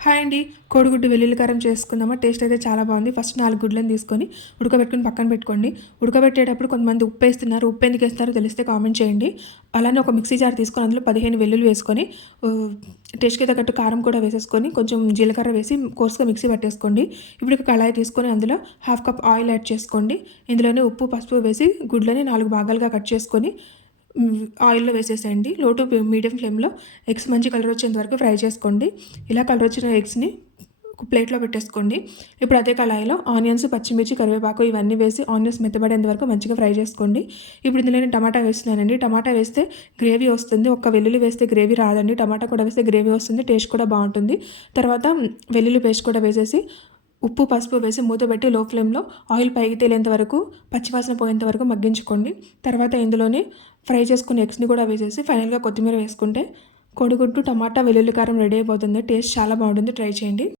Hi అండి. కోడిగుడ్డు వెల్లుల్లి కారం చేసుకుందామా. టేస్ట్ అయితే చాలా బాగుంది. ఫస్ట్ 4 గుడ్లను తీసుకొని ఉడకబెట్టుకొని పక్కన పెట్టుకోండి. ఉడకబెట్టేటప్పుడు కొంతమంది ఉప్పేస్తున్నారు. ఉప్పు ఎందుకు వేస్తారో తెలిస్తే కామెంట్ చేయండి. అలానే ఒక మిక్సీ జార్ తీసుకొని అందులో 15 వెల్లుల్లి వేసుకొని టేస్ట్‌కి తగ్గట్టు కారం కూడా వేసేసుకొని కొంచెం జీలకర్ర వేసి కోర్స్‌గా మిక్సీ పట్టేసుకోండి. ఇప్పుడు ఒక కళాయి తీసుకొని అందులో హాఫ్ కప్ ఆయిల్ యాడ్ చేసుకోండి. ఇందులోనే ఉప్పు, పసుపు వేసి గుడ్లని 4 భాగాలుగా కట్ చేసుకొని ఆయిల్‌లో వేసేసేయండి. లో టు మీడియం ఫ్లేమ్‌లో ఎగ్స్ మంచి కలర్ వచ్చేంత వరకు ఫ్రై చేసుకోండి. ఇలా కలర్ వచ్చిన ఎగ్స్‌ని ఒక ప్లేట్‌లో పెట్టేసుకోండి. ఇప్పుడు అదే కళాయిలో ఆనియన్స్, పచ్చిమిర్చి, కరివేపాకు ఇవన్నీ వేసి ఆనియన్స్ మెత్తబడేంత వరకు మంచిగా ఫ్రై చేసుకోండి. ఇప్పుడు ఇందులో నేను టమాటా వేస్తున్నానండి. టమాటా వేస్తే గ్రేవీ వస్తుంది. ఒక్క వెల్లుల్లి వేస్తే గ్రేవీ రాదండి. టమాటా కూడా వేస్తే గ్రేవీ వస్తుంది. టేస్ట్ కూడా బాగుంటుంది. తర్వాత వెల్లుల్లి పేస్ట్ కూడా వేసేసి ఉప్పు, పసుపు వేసి మూత పెట్టి లో ఫ్లేమ్‌లో ఆయిల్ పైకి తేలేంత వరకు పచ్చివాసన పోయేంత వరకు మగ్గించుకోండి. తర్వాత ఇందులోనే ఫ్రై చేసుకున్న ఎగ్స్‌ని కూడా వేసేసి ఫైనల్‌గా కొత్తిమీర వేసుకుంటే కోడిగుడ్డు టమాటా వెల్లుల్లి కారం రెడీ అయిపోతుంది. టేస్ట్ చాలా బాగుంటుంది. ట్రై చేయండి.